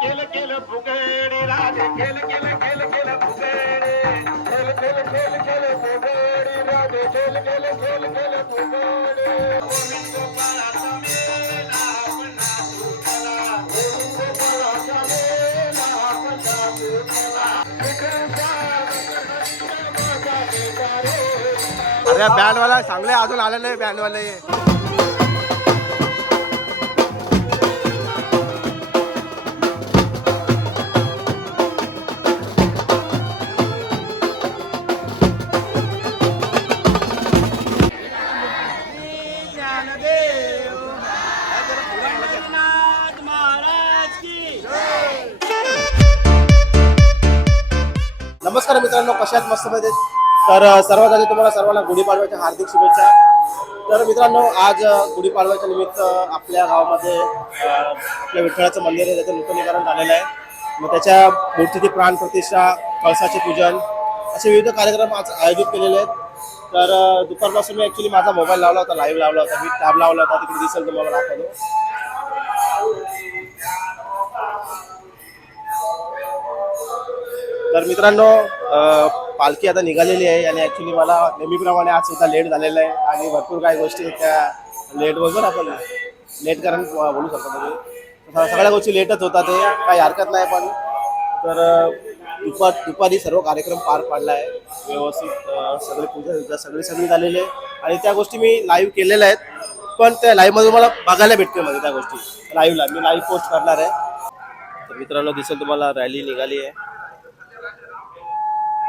खेल खेल फुगडी राधे खेल खेल खेल खेल फुगडी खेल खेल खेल खेल फुगडी राधे खेल खेल खेल खेल फुगडी गोविंद गोपाळाचा मेला पुन्हा तुझला गोविंद गोपाळाचा मेला पुन्हा तुझला अरे बँडवाला चांगले अजून आले नाही बँडवाले. नमस्कार मित्रांनो, कशात मस्त मध्ये. तर सर्वात आधी तुम्हाला सर्वांना गुढीपाडव्याच्या हार्दिक शुभेच्छा. तर मित्रांनो, आज गुढीपाडव्याच्या निमित्त आपल्या गावामध्ये आपल्या विठ्ठलाचं मंदिर आहे, त्याचं नूतनीकरण झालेलं आहे. मग त्याच्या मूर्तीची प्राणप्रतिष्ठा, कळसाचे पूजन असे विविध कार्यक्रम आज आयोजित केलेले आहेत. तर दुपारपासून मी ॲक्च्युली माझा मोबाईल लावला होता, लाईव्ह लावला होता, मी टॅब लावला होता, तिकडे दिसेल तुम्हाला दाखवतो. तर मित्रांनो, पालखी आता निघालेली आहे आणि ॲक्च्युली मला नेहमीप्रमाणे आज सुद्धा लेट झालेलं आहे आणि भरपूर काही गोष्टी त्या लेट बरोबर आपण लेट कारण बोलू शकतो. म्हणजे सगळ्या गोष्टी लेटच होतात, ते काही हरकत नाही. पण तर दुपारी सर्व कार्यक्रम पार पाडला आहे व्यवस्थित. सगळे पूजा सगळी झालेली आहे आणि त्या गोष्टी मी लाईव्ह केलेल्या आहेत. पण त्या लाईव्हमध्ये मला बघायला भेटते म्हणजे त्या गोष्टी लाईव्हला मी लाईव्ह पोस्ट करणार आहे. तर मित्रांनो, दिसेल तुम्हाला रॅली निघाली आहे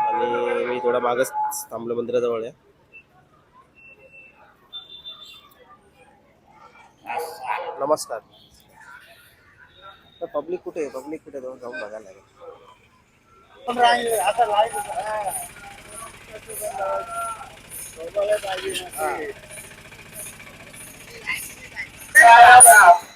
आणि मी थोडा मागच थांबलो मंदिराजवळ आहे. नमस्कार. तर पब्लिक कुठे आहे? पब्लिक कुठे जाऊन बघायला लागेल.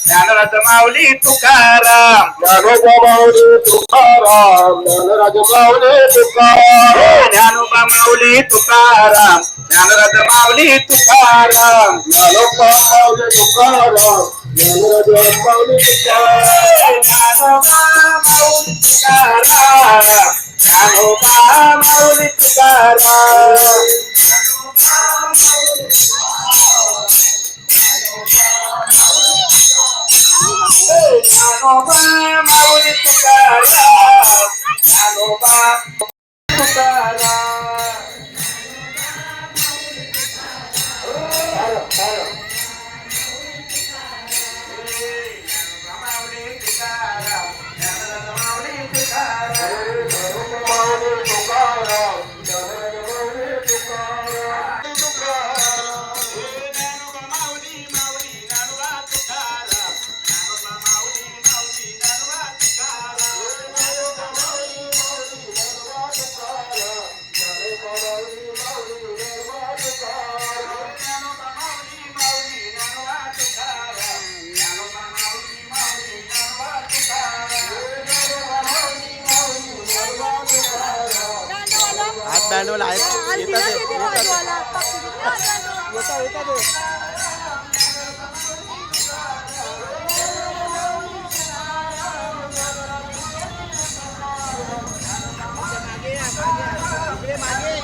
ज्ञानराज माऊली तुकाराम, ज्ञानोबा माऊली तुकाराम, ज्ञानराज माऊली तुकाराम, ज्ञानोबा माऊली तुकाराम, ज्ञानराज माऊली तुकाराम, ज्ञानोबा माऊली तुकाराम, ज्ञानराज माऊली तुकाराम, ज्ञानोबा माऊली तुकाराम, ज्ञानोबा माऊली तुकाराम. ज्ञानोबा माऊली तुकाराम, ज्ञानोबा तुकाराम. आज बँडवाला आहेत, येतात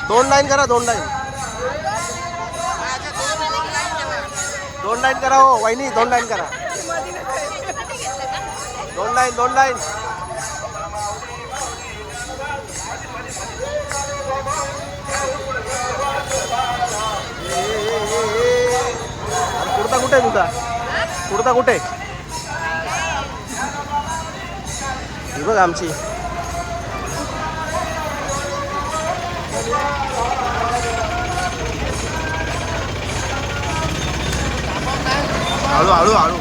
दोन लाईन करा, दोन लाईन करा हो वहिनी, दोन लाईन करा, दोन लाईन. कुर्ता कुठे तुझा? कुर्ता कुठे? ही बघ आमची. हळू हळू हळू.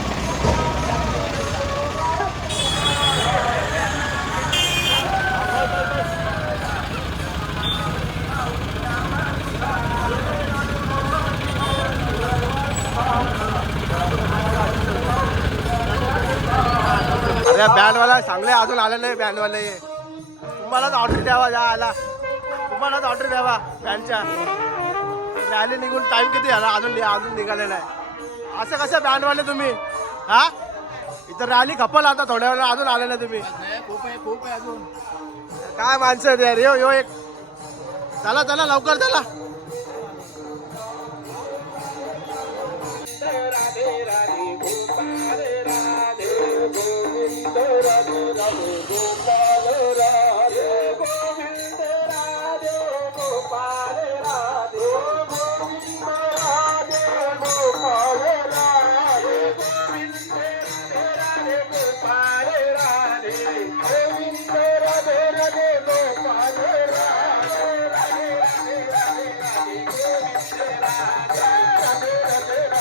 अरे बँडवाला चांगले अजून आले नाही बँडवाले. तुम्हालाच ऑर्डर द्यावा, जा आला तुम्हालाच ऑर्डर द्यावा बँडच्या. रॅली निघून टाइम किती झाला, अजून निघालेला आहे. असं कसं बँडवाले तुम्ही? हा इथं रॅली खपल आता थोड्या वेळा अजून आले ना तुम्ही. खूप आहे अजून. काय माणसं आहेत यार. यो एक चला चला लवकर चला. राधे राधे गोपाल राधे गोविंद राधे राधे गोपाल राधे गोविंद राधे गोपाल राधे गोविंद राधे गोपाल राधे गोविंद राधे गोपाल राधे गोविंद राधे राधे गोपाल राधे राधे राधे राधे राधे गोविंद राधे राधे राधे राधे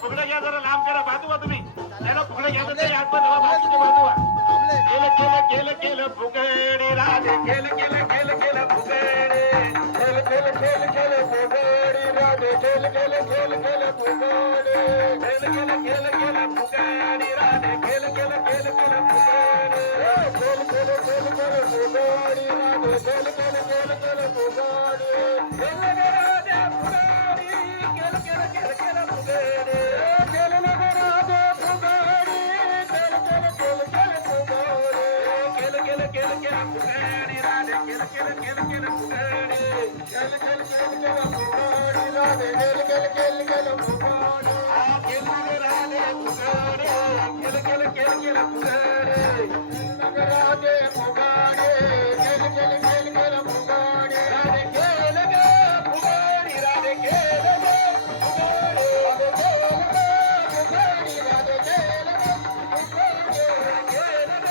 फुगड्या घ्या जरा लांब करा बाजूला तुम्ही त्याला फुगड्या घ्या तर आतमध्ये बाजूच्या बाजूला केलं केलं केलं फुगडी राधे केलं केलं केलं केलं फुगडी केलं केलं केलं केलं फुगडी राधे केलं केलं केलं केलं फुगडी केलं केलं केलं केलं फुगडी राधे केलं केलं केलं केलं फुगडी केलं केलं केलं केलं फुगडी राधे केलं केलं केलं केलं फुगडी केलं राधे फुगडी केलं केलं केलं केलं फुगडी केलं राधे फुगडी केलं केलं केलं केलं फुगडी केलं केलं केलं केलं फुगडी राधे केलं केलं केलं केलं फुगडी केलं केलं केलं केलं फुगडी राधे केलं केलं केलं केलं फुगडी केलं राधे फुगडी केलं केलं केलं केलं फुगडी राधे फुगडी केलं केलं केलं केलं फुगडी राधे केलं ग फुगडी राधे केलं ग फुगडी राधे केलं ग फुगडी राधे केलं ग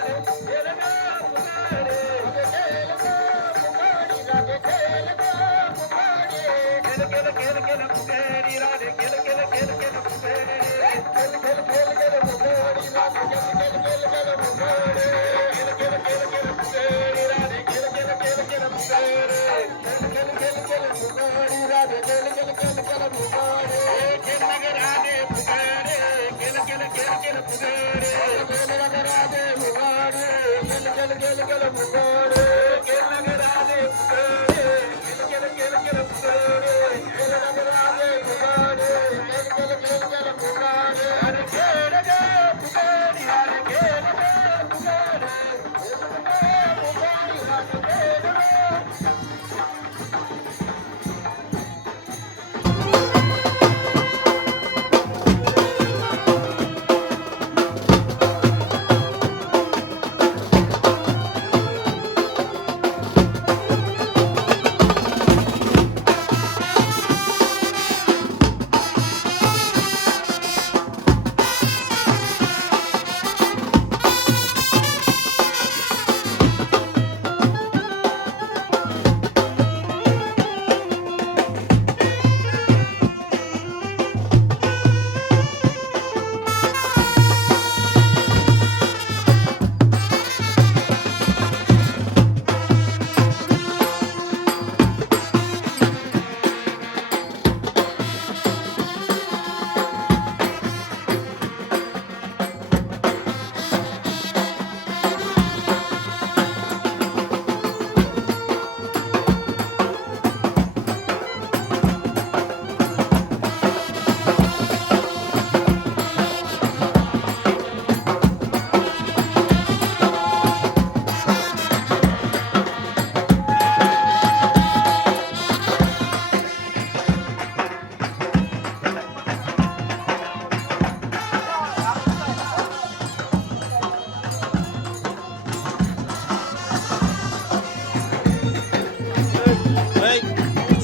फुगडी केलं ग फुगडी राधे केलं ग फुगडी राधे केलं ग फुगडी राधे केलं ग फुगडी केलं केलं केलं फुगडी राधे केलं केलं केलं केलं फुगडी केलं केलं केलं केलं फुगडी राधे केलं केलं केलं केलं फुगडी केलं केलं केलं केलं फुगडी राधे केलं केलं केलं केलं फुगडी केलं केलं केलं केलं फुगडी राधे केलं केलं केलं केलं फुगडी केलं ग राधे फुगडी केलं केलं केलं केलं फुगडी केलं ग राधे फुगडी केलं केलं केलं केलं फुगडी केलं ग राधे फुगडी केलं केलं केलं केलं फुगडी केलं ग राधे फुगडी केलं केलं केलं केलं फुगडी अरे केलं ग फुगडी अरे केलं ग फुगडी फुगडी राधे केलं ग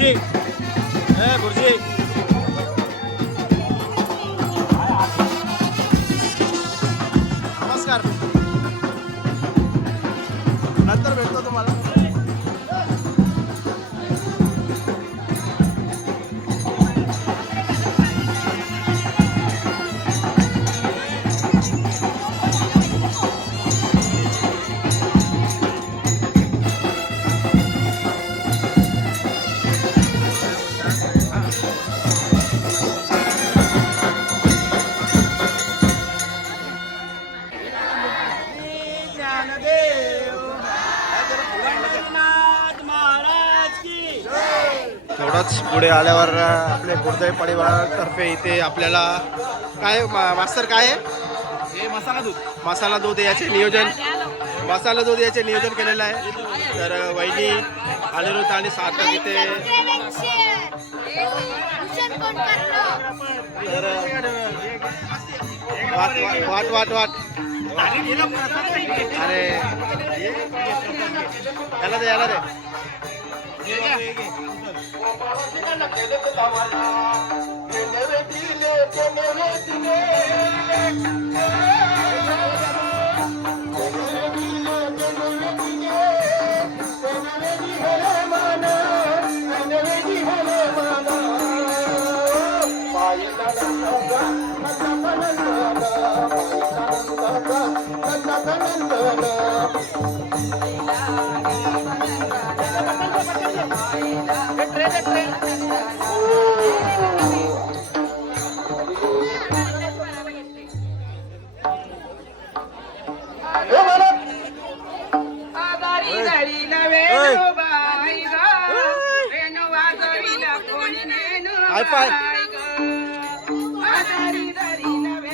बुर्जी बुर्जी नमस्कार नंतर भेटतो तुम्हाला थोडंच पुढे आल्यावर आपले गुरुदेव परिवारातर्फे इथे आपल्याला काय मास्तर काय आहे हे मसाला दूध मसाला दूध याचे नियोजन मसाला दूध याचे नियोजन केलेलं आहे तर वहिनी अनिरुद्ध आणि सार्थक इथे तर वाट वाट वाट वाट अरे याला दे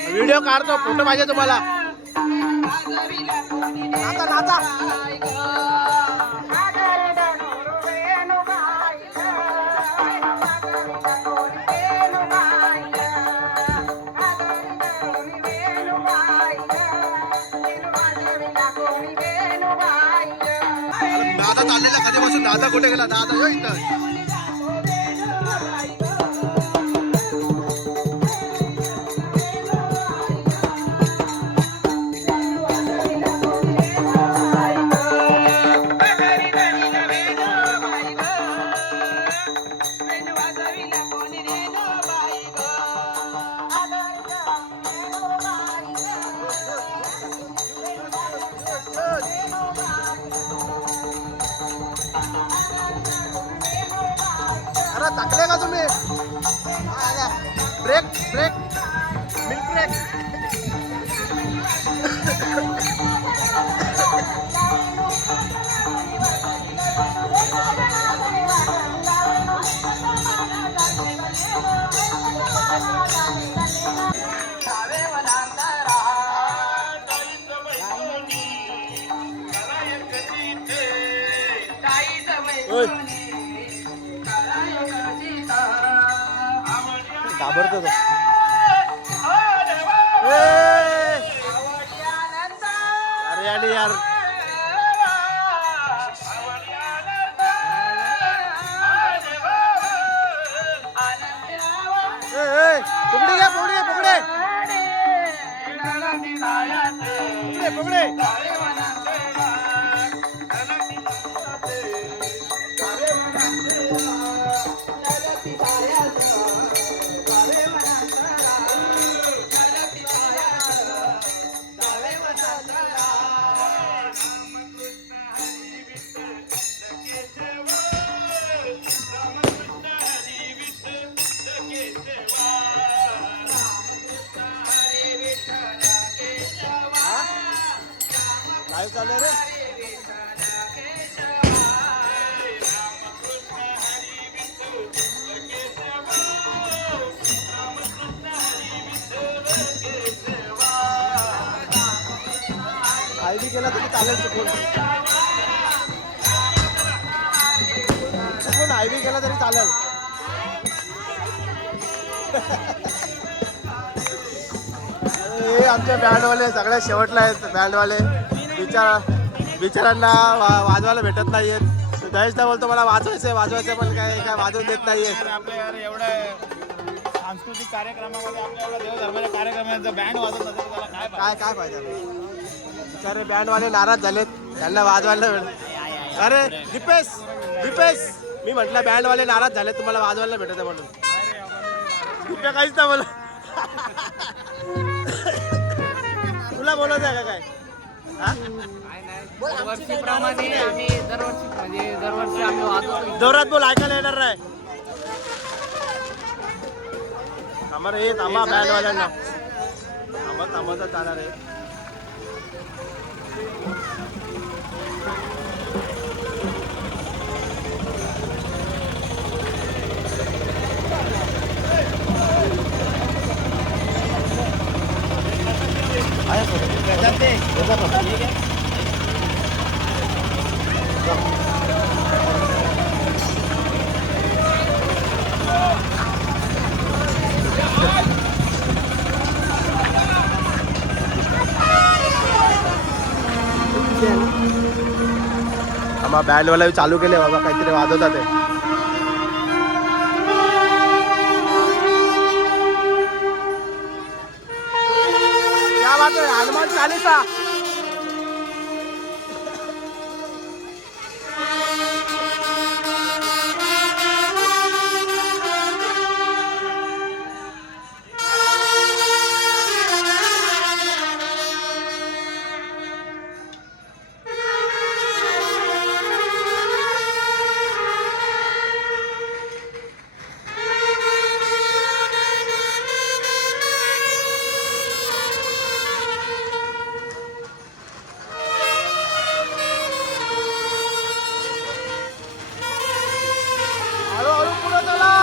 व्हिडिओ काढतो फोटो पाहिजे तुम्हाला नाचा नाचा दादा चाललेला कधीपासून दादा कुठे गेला दादा इथं अरे टाकले का तुम्ही ब्रेक ब्रेक मिल्क ब्रेक घाबरतो तो अरे अरे यार पकडे घ्या पकडे पकडे पकडे लाईव्ह चालू आहे रे आयडी केला तरी चालेल चुकून चुकून आयडी केला तरी चालेल हे आमचे बँडवाले सगळ्यात शेवटला आहेत बँडवाले बिचारांना वाजवायला भेटत नाहीयेत दहेशला बोलतो मला वाजवायचं पण काय काय वाजवून देत नाहीये. आपल्या यार एवढं सांस्कृतिक कार्यक्रमामध्ये आपल्या एवढ्या देवधर्माच्या कार्यक्रमाचा बँड वाजत नसेल त्याला काय काय काय फायदा बिचारे बँडवाले नाराज झालेत त्यांना वाजवायला भेट. अरे दीपेश मी म्हटलं बँडवाले नाराज झाले तुम्हाला वाजवायला भेटत म्हणून. दीपे काहीच ना बोला. तुला बोलत आहे का काय? दरवर्षीप्रमाणे आम्ही दरवर्षी आम्ही वाजवतो. जोरात बोल ऐकायला येणार नाही. थांबा रे थांबा बँडवाल्यांना थांबत जाणार आहे. आम्हा बँडवाला चालू केले बाबा काहीतरी वाजवतात ते. क्या बात है हनुमान चालीसा. हळूहळू पुढे चला.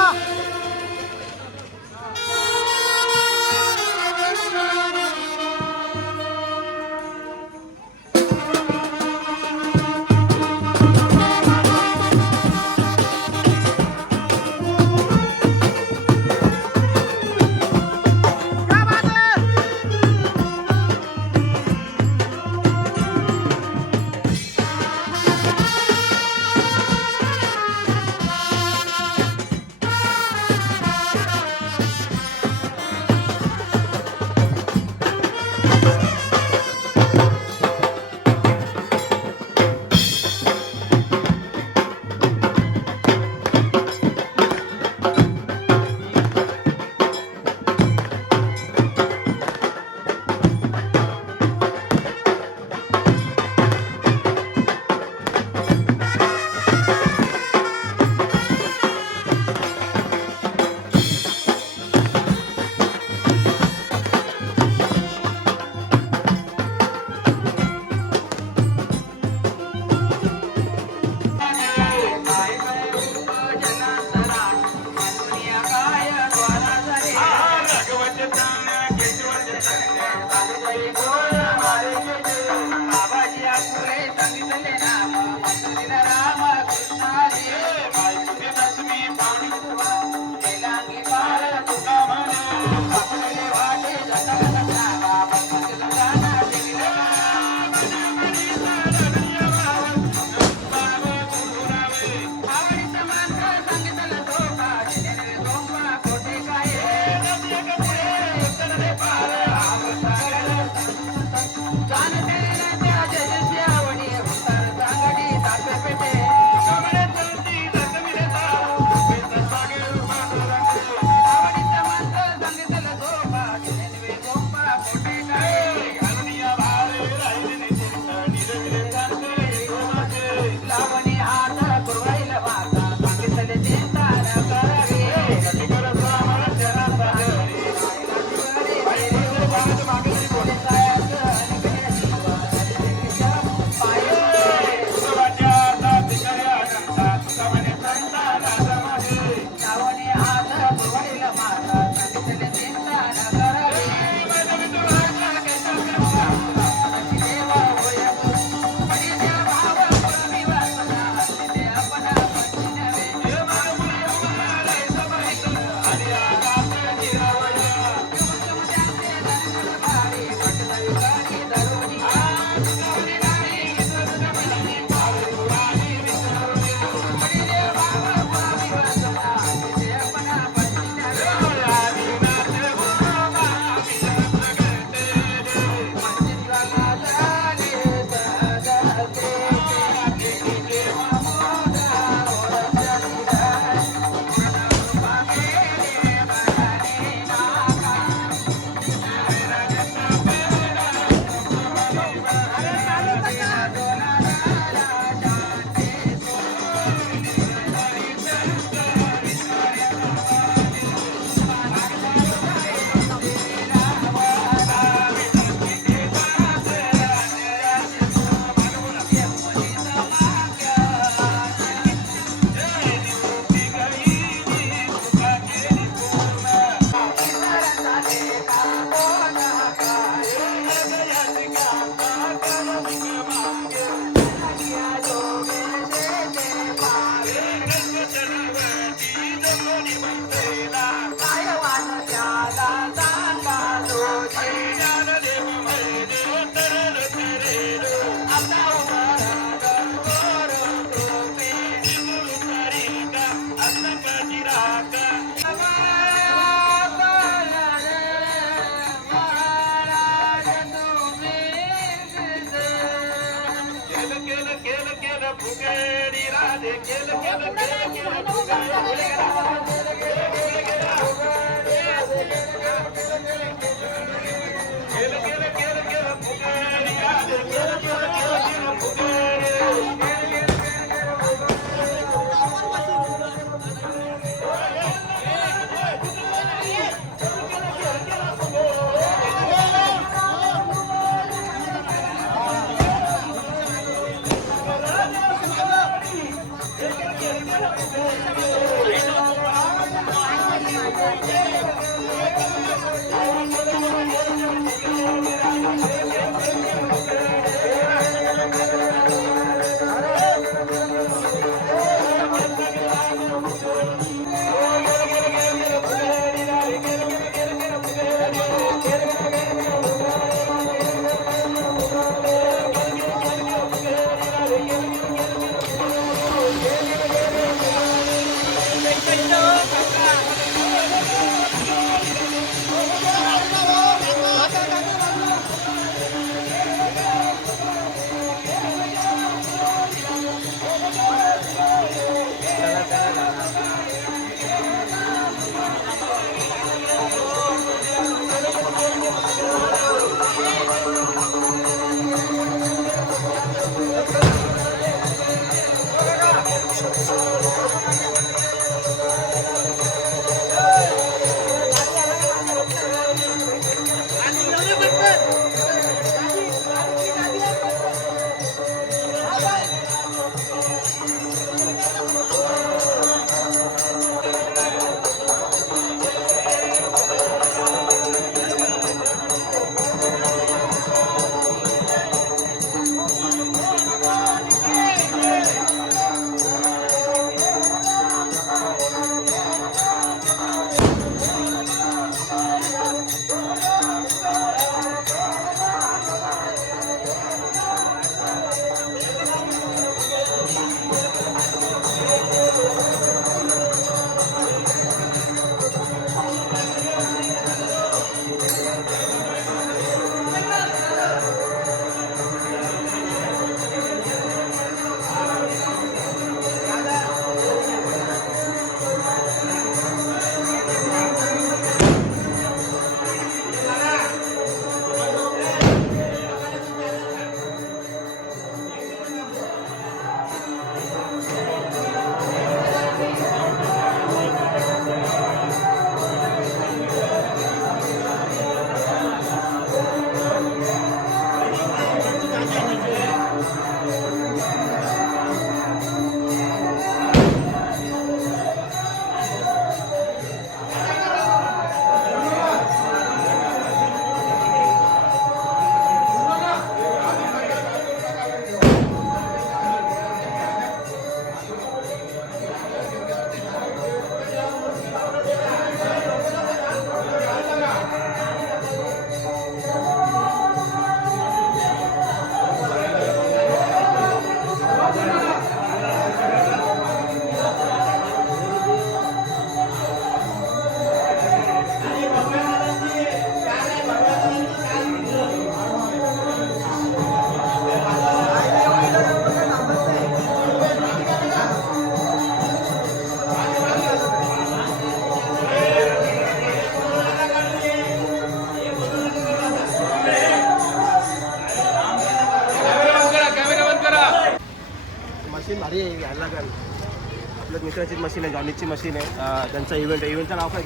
मित्राचीच मशीन आहे, जॉनीची मशीन आहे. त्यांचा इव्हेंटचं नाव काय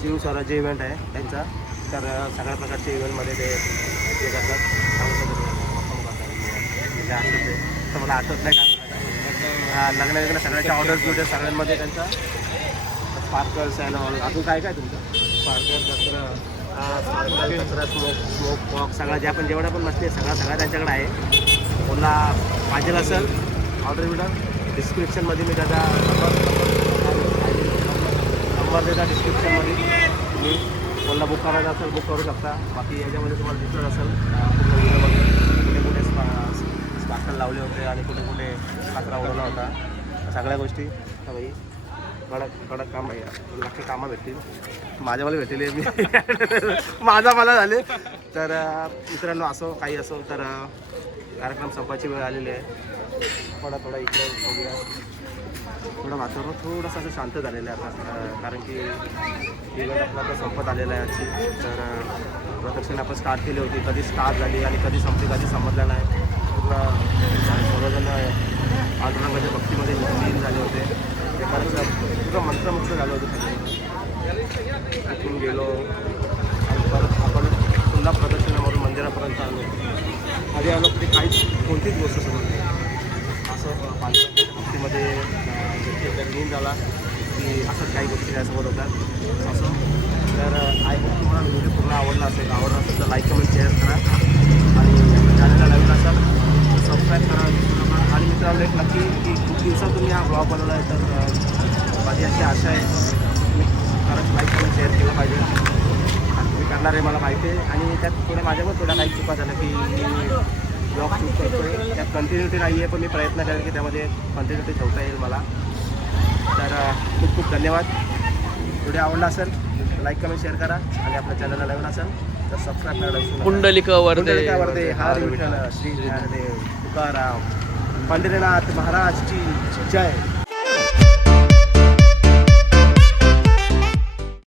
शिव स्वराज्य इव्हेंट आहे त्यांचा. तर सगळ्या प्रकारचे इव्हेंटमध्ये ते करतात, परफॉर्म करतात. म्हणजे असं ते तर मला आठवत नाही काय लग्न वगैरे सगळ्याच्या ऑर्डर्स बिर्डर्स सगळ्यांमध्ये त्यांचा स्पार्कल्स आहे. अजून काय काय तुमचं स्पार्कल कचरा स्मोक बॉक्स सगळं जे आपण जेवढ्या पण मशीन आहे सगळं त्यांच्याकडे आहे. कोणाला पाहिजे असेल ऑर्डर बिर्डर डिस्क्रिप्शनमध्ये मी त्याचा नंबर देता डिस्क्रिप्शनमध्ये. तुम्ही कोणाला बुक करायचं असेल बुक करू शकता. बाकी याच्यामध्ये तुम्हाला दिसत असेल पूर्ण व्हिडिओमध्ये कुठे कुठे स्पार्कल लावले होते आणि कुठे कुठे कचरा उडवला होता सगळ्या गोष्टी. तर भाई कडक काम भाई नक्की कामं भेटतील. माझ्यावाले भेटले मी मला झाले. तर मित्रांनो असो काही असो तर कार्यक्रम संपायची वेळ आलेली आहे. थोडा इकडे बघूया. थोडं वातावरण थोडंसं असं शांत झालेलं आहे आता, कारण की इव्हेंट आपला आता संपत आलेला आहे आजची. तर प्रदक्षिण आपण स्टार्ट केली होती, कधी स्टार्ट झाली आणि कधी संपली कधी समजलं नाही. पूर्ण सर्वजण पांडुरंगाच्या भक्तीमध्ये लीन झाले होते. एखादं पूर्ण मंत्रमुक्त झालं होतं. तिथून गेलो आणि परत आपण पुन्हा प्रदक्षिणामधून मंदिरापर्यंत आलो. आधी आलो तरी काहीच कोणतीच गोष्ट समजत नाही. असं पांडुरंगाच्या भक्तीमध्ये एकदा लीन झाला की असंच काही गोष्टी त्यासोबत होतात असं. तर आय होप तुम्हाला व्हिडिओ पूर्ण आवडला असेल तर लाईक कमेंट शेअर करा आणि चॅनलला नवीन असाल तर सबस्क्राईब करा. आणि मित्रांनो एक नक्की की खूप दिवसात तुम्ही हा ब्लॉग बनवला आहे तर माझी अशी आशा आहे तुम्ही खरंच लाईक कमेंट शेअर केलं पाहिजे. तुम्ही करणार आहे मला माहिती आहे. आणि त्यात थोड्या माझ्या पण थोड्या काही चुका झाल्या की मी ब्लॉग शूट करतो आहे त्यात कंटिन्युटी नाही आहे, पण मी प्रयत्न करेन की त्यामध्ये कंटिन्युटी ठेवता येईल मला. तर खूप खूप धन्यवाद. व्हिडिओ आवडला असेल लाईक कमेंट शेअर करा आणि आपल्या चॅनलला नवीन असेल तर सबस्क्राईब करायला विसरू नका. पुंडलिक वरदे हर विठ्ठल श्री ज्ञानदेव तुकाराम पंढरीनाथ महाराजची जय.